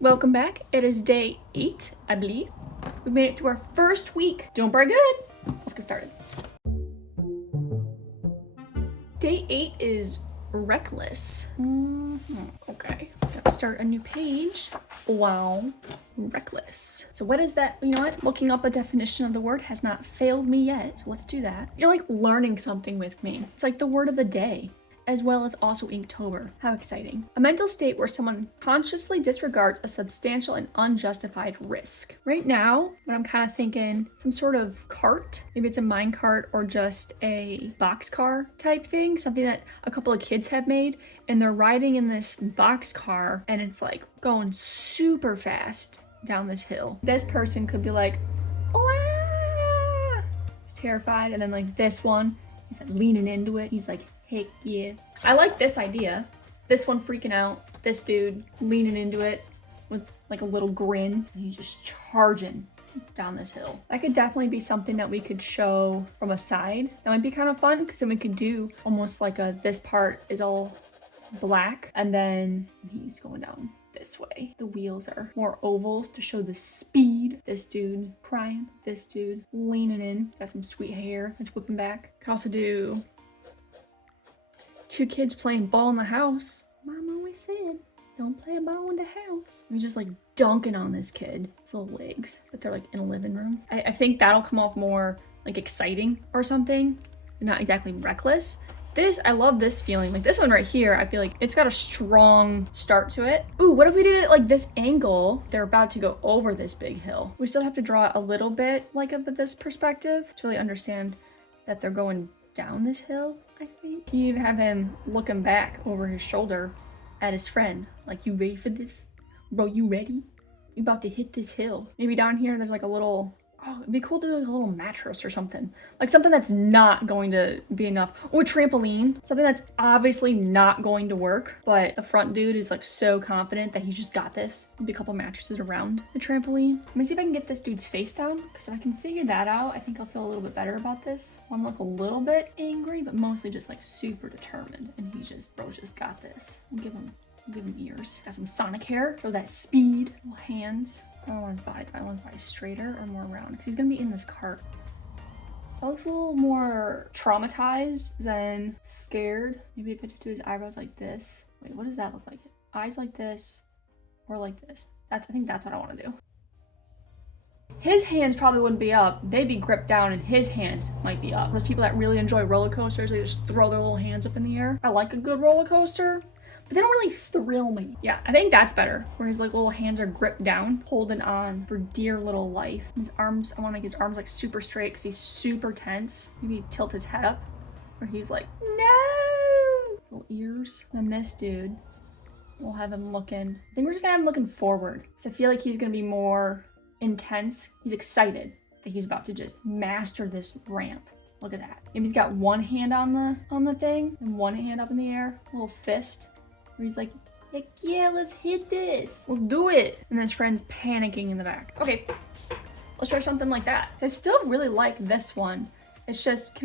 Welcome back. It is day 8, I believe. We made it through our first week. Doing pretty good. Let's get started. Day 8 is reckless. Okay, gotta start a new page. Wow, reckless. So what is that? You know what? Looking up a definition of the word has not failed me yet, so let's do that. You're like learning something with me. It's like the word of the day, as well as also Inktober. How exciting. A mental state where someone consciously disregards a substantial and unjustified risk. Right now, what I'm kind of thinking, some sort of cart, maybe it's a mine cart or just a boxcar type thing, something that a couple of kids have made, and they're riding in this boxcar and it's like going super fast down this hill. This person could be like, "Wah!" He's terrified, and then like this one, he's like leaning into it. He's like, heck yeah. I like this idea. This one freaking out. This dude leaning into it with like a little grin. And he's just charging down this hill. That could definitely be something that we could show from a side. That might be kind of fun because then we could do almost like this part is all black and then he's going down this way. The wheels are more ovals to show the speed. This dude crying. This dude leaning in. Got some sweet hair that's whipping back. Could also do 2 kids playing ball in the house. Mom always said, don't play ball in the house. He's just like dunking on this kid. His little legs, but they're like in a living room. I think that'll come off more like exciting or something. Not exactly reckless. I love this feeling. Like this one right here, I feel like it's got a strong start to it. Ooh, what if we did it like this angle? They're about to go over this big hill. We still have to draw it a little bit like of this perspective to really understand that they're going down this hill, I think. You even have him looking back over his shoulder at his friend. Like, you ready for this? Bro, you ready? You about to hit this hill. Maybe down here there's like a little, it'd be cool to do like a little mattress or something. Like something that's not going to be enough. Or a trampoline. Something that's obviously not going to work, but the front dude is like so confident that he's just got this. Maybe a couple mattresses around the trampoline. Let me see if I can get this dude's face down, because if I can figure that out, I think I'll feel a little bit better about this. I want to look a little bit angry, but mostly just like super determined. And bro's just got this. I'll give him ears. Got some Sonic hair for that speed. Little hands. I don't want his body, but I want his body straighter or more round, because he's gonna be in this cart. That looks a little more traumatized than scared. Maybe if I just do his eyebrows like this. Wait, what does that look like? Eyes like this or like this. I think that's what I want to do. His hands probably wouldn't be up. They'd be gripped down and his hands might be up. Those people that really enjoy roller coasters, they just throw their little hands up in the air. I like a good roller coaster, but they don't really thrill me. Yeah, I think that's better, where his like little hands are gripped down, holding on for dear little life. His arms, I want to make his arms like super straight because he's super tense. Maybe tilt his head up, where he's like, no! Little ears. And then this dude, we'll have him looking. I think we're just gonna have him looking forward, because I feel like he's gonna be more intense. He's excited that he's about to just master this ramp. Look at that. Maybe he's got one hand on the thing and one hand up in the air, a little fist. He's like, heck yeah, let's hit this. We'll do it. And his friend's panicking in the back. Okay, let's try something like that. I still really like this one. It's just,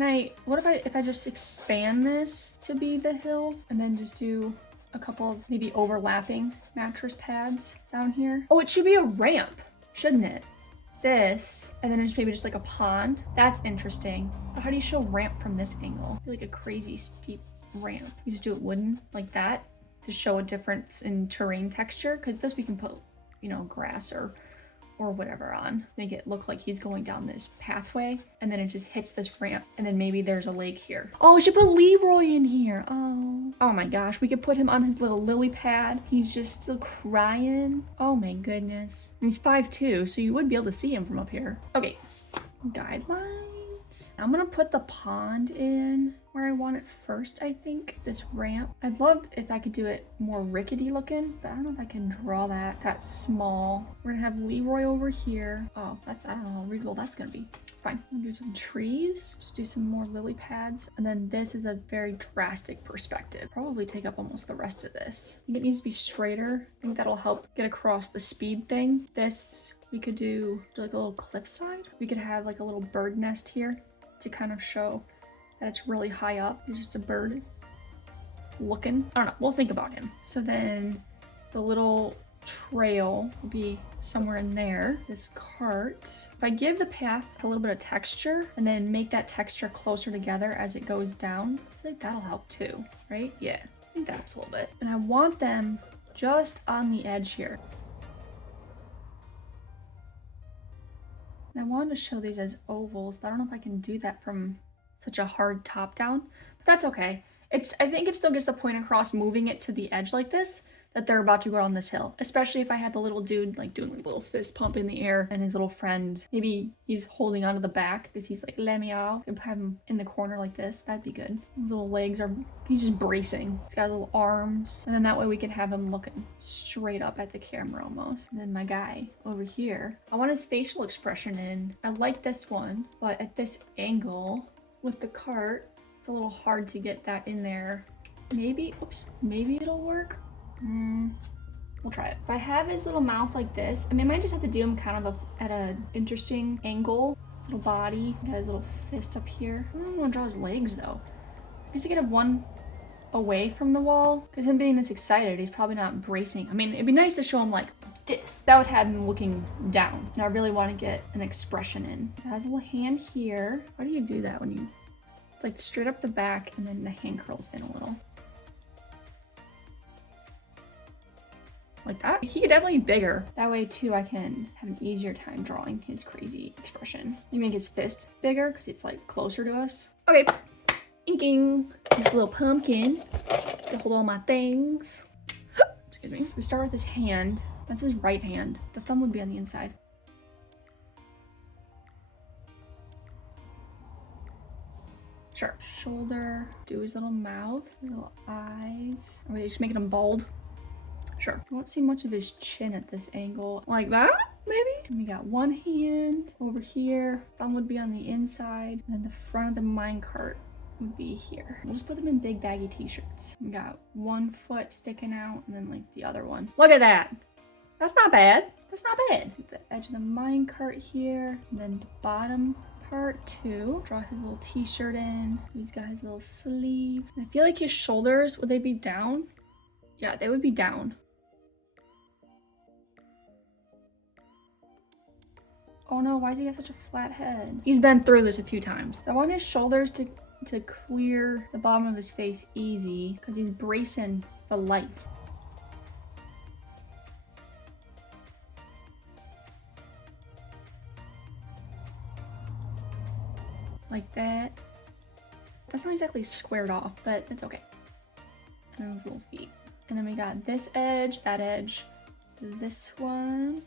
what if I just expand this to be the hill and then just do a couple of maybe overlapping mattress pads down here? Oh, it should be a ramp, shouldn't it? This, and then it's maybe just like a pond. That's interesting. But how do you show ramp from this angle? Like a crazy steep ramp. You just do it wooden like that, to show a difference in terrain texture, because this we can put, you know, grass or whatever on. Make it look like he's going down this pathway, and then it just hits this ramp, and then maybe there's a lake here. Oh, we should put Leroy in here. Oh my gosh, we could put him on his little lily pad. He's just still crying. Oh my goodness. And he's 5'2", so you would be able to see him from up here. Okay, guidelines. I'm gonna put the pond in where I want it first, I think. This ramp. I'd love if I could do it more rickety looking, but I don't know if I can draw that small. We're gonna have Leroy over here. Oh, I don't know how regal that's gonna be. It's fine. I'm gonna do some trees, just do some more lily pads. And then this is a very drastic perspective. Probably take up almost the rest of this. I think it needs to be straighter. I think that'll help get across the speed thing. This, we could do like a little cliffside. We could have like a little bird nest here to kind of show that it's really high up. There's just a bird looking. I don't know, we'll think about him. So then the little trail will be somewhere in there. This cart. If I give the path a little bit of texture and then make that texture closer together as it goes down, I feel like that'll help too, right? Yeah, I think that helps a little bit. And I want them just on the edge here. And I wanted to show these as ovals, but I don't know if I can do that from such a hard top down, but that's okay. I think it still gets the point across moving it to the edge like this, that they're about to go on this hill, especially if I had the little dude like doing like a little fist pump in the air and his little friend, maybe he's holding onto the back because he's like, let me out. If I have him in the corner like this, that'd be good. His little legs are, he's just bracing. He's got little arms. And then that way we can have him looking straight up at the camera almost. And then my guy over here, I want his facial expression in. I like this one, but at this angle with the cart, it's a little hard to get that in there. Maybe, oops, maybe it'll work. We'll try it. If I have his little mouth like this, I mean, I might just have to do him kind of at an interesting angle. His little body, he has his little fist up here. I don't want to draw his legs though. I guess I could have one away from the wall. Because him being this excited, he's probably not bracing. I mean, it'd be nice to show him like this. That would have him looking down. And I really want to get an expression in. He has a little hand here. How do you do that when you... It's like straight up the back and then the hand curls in a little. Like that. He could definitely be bigger. That way too I can have an easier time drawing his crazy expression. Maybe make his fist bigger because it's like closer to us. Okay, inking this little pumpkin to hold all my things. Excuse me. We start with his hand. That's his right hand. The thumb would be on the inside. Sure. Shoulder. Do his little mouth. His little eyes. Are we just making him bald? Sure. I won't see much of his chin at this angle. Like that, maybe? And we got one hand over here. Thumb would be on the inside. And then the front of the minecart would be here. We'll just put them in big baggy t-shirts. We got one foot sticking out and then like the other one. Look at that. That's not bad. That's not bad. The edge of the minecart here. And then the bottom part too. Draw his little t-shirt in. He's got his little sleeve. And I feel like his shoulders, would they be down? Yeah, they would be down. Oh no, why does he have such a flat head? He's been through this a few times. I want his shoulders to clear the bottom of his face easy because he's bracing the light. Like that. That's not exactly squared off, but it's okay. And then his little feet. And then we got this edge, that edge, this one.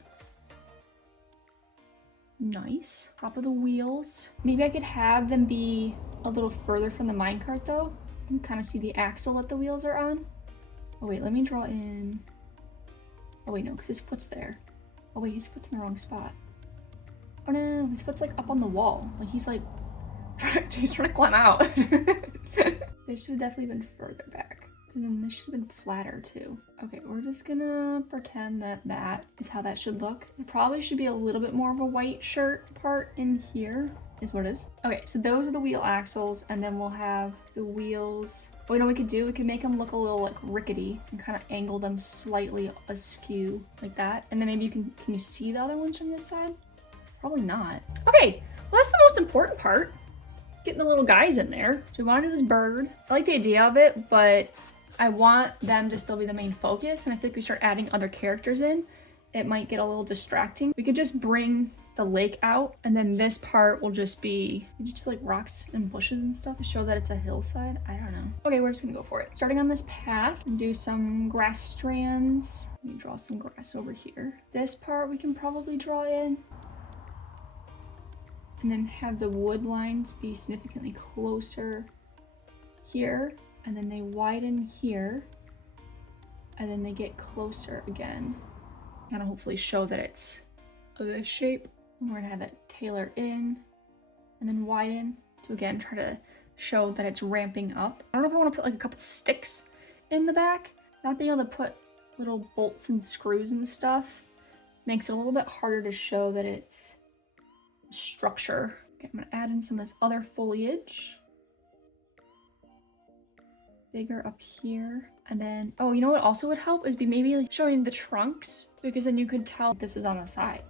Nice. Top of the wheels. Maybe I could have them be a little further from the minecart though. You can kind of see the axle that the wheels are on. Oh wait, let me draw in. Oh wait, no, because his foot's there. Oh wait, his foot's in the wrong spot. Oh no, his foot's like up on the wall. Like he's like, he's trying to climb out. This should have definitely been further back. And then this should have been flatter too. Okay, we're just gonna pretend that that is how that should look. It probably should be a little bit more of a white shirt part in here, is what it is. Okay, so those are the wheel axles, and then we'll have the wheels. Oh, you know what we could do? We could make them look a little like rickety and kind of angle them slightly askew like that. And then maybe you can you see the other ones from this side? Probably not. Okay, well that's the most important part. Getting the little guys in there. So we want to do this bird. I like the idea of it, but I want them to still be the main focus, and I think if we start adding other characters in, it might get a little distracting. We could just bring the lake out, and then this part will just be just like rocks and bushes and stuff to show that it's a hillside. I don't know. Okay, we're just gonna go for it. Starting on this path and do some grass strands. Let me draw some grass over here. This part we can probably draw in. And then have the wood lines be significantly closer here. And then they widen here, and then they get closer again. Kind of hopefully show that it's of this shape. And we're gonna have that tailor in, and then widen to again try to show that it's ramping up. I don't know if I want to put like a couple sticks in the back. Not being able to put little bolts and screws and stuff makes it a little bit harder to show that it's structure. Okay, I'm gonna add in some of this other foliage. Bigger up here. And then, oh, you know what also would help is be maybe like showing the trunks, because then you could tell this is on the side.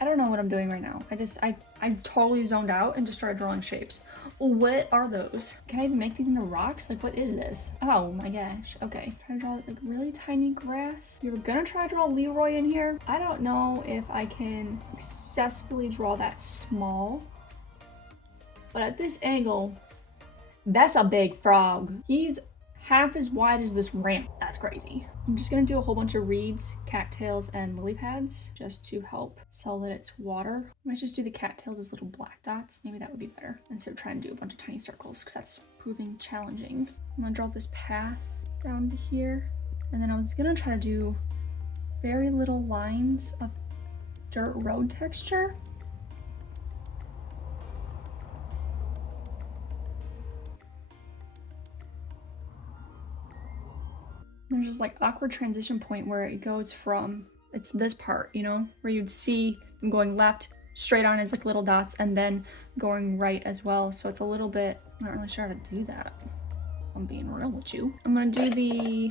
I don't know what I'm doing right now. I totally zoned out and just started drawing shapes. What are those? Can I even make these into rocks? Like, what is this? Oh my gosh. Okay. Try to draw like really tiny grass. You were gonna try to draw Leroy in here. I don't know if I can successfully draw that small. But at this angle, that's a big frog. He's half as wide as this ramp. That's crazy. I'm just gonna do a whole bunch of reeds, cattails, and lily pads just to help sell that it's water. I might just do the cattails as little black dots. Maybe that would be better instead of trying to do a bunch of tiny circles because that's proving challenging. I'm gonna draw this path down to here. And then I was gonna try to do very little lines of dirt road texture. There's this like awkward transition point where it goes from, it's this part, you know, where you'd see them going left, straight on as like little dots, and then going right as well. So it's a little bit, I'm not really sure how to do that. I'm being real with you. I'm gonna do the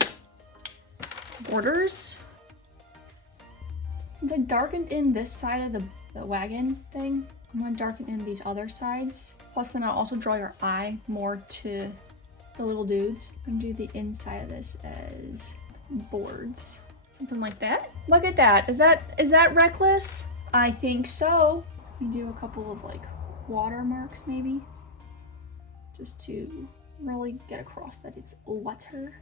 borders. Since I darkened in this side of the wagon thing, I'm gonna darken in these other sides. Plus then I'll also draw your eye more to the little dudes. I'm gonna do the inside of this as boards. Something like that. Look at that. Is that reckless? I think so. We do a couple of like watermarks maybe. Just to really get across that it's water.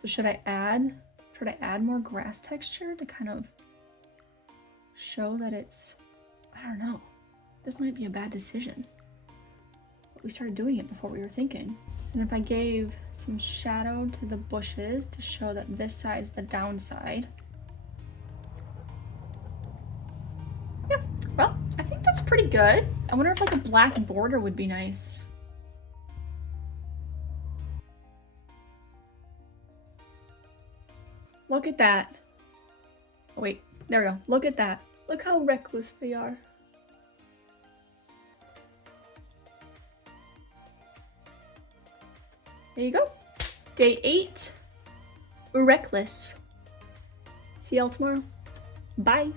So should I try to add more grass texture to kind of show that it's, I don't know. This might be a bad decision. But we started doing it before we were thinking. And if I gave some shadow to the bushes to show that this side is the downside. Yeah, well, I think that's pretty good. I wonder if like a black border would be nice. Look at that. Oh, wait, there we go. Look at that. Look how reckless they are. There you go. Day 8, reckless. See y'all tomorrow. Bye.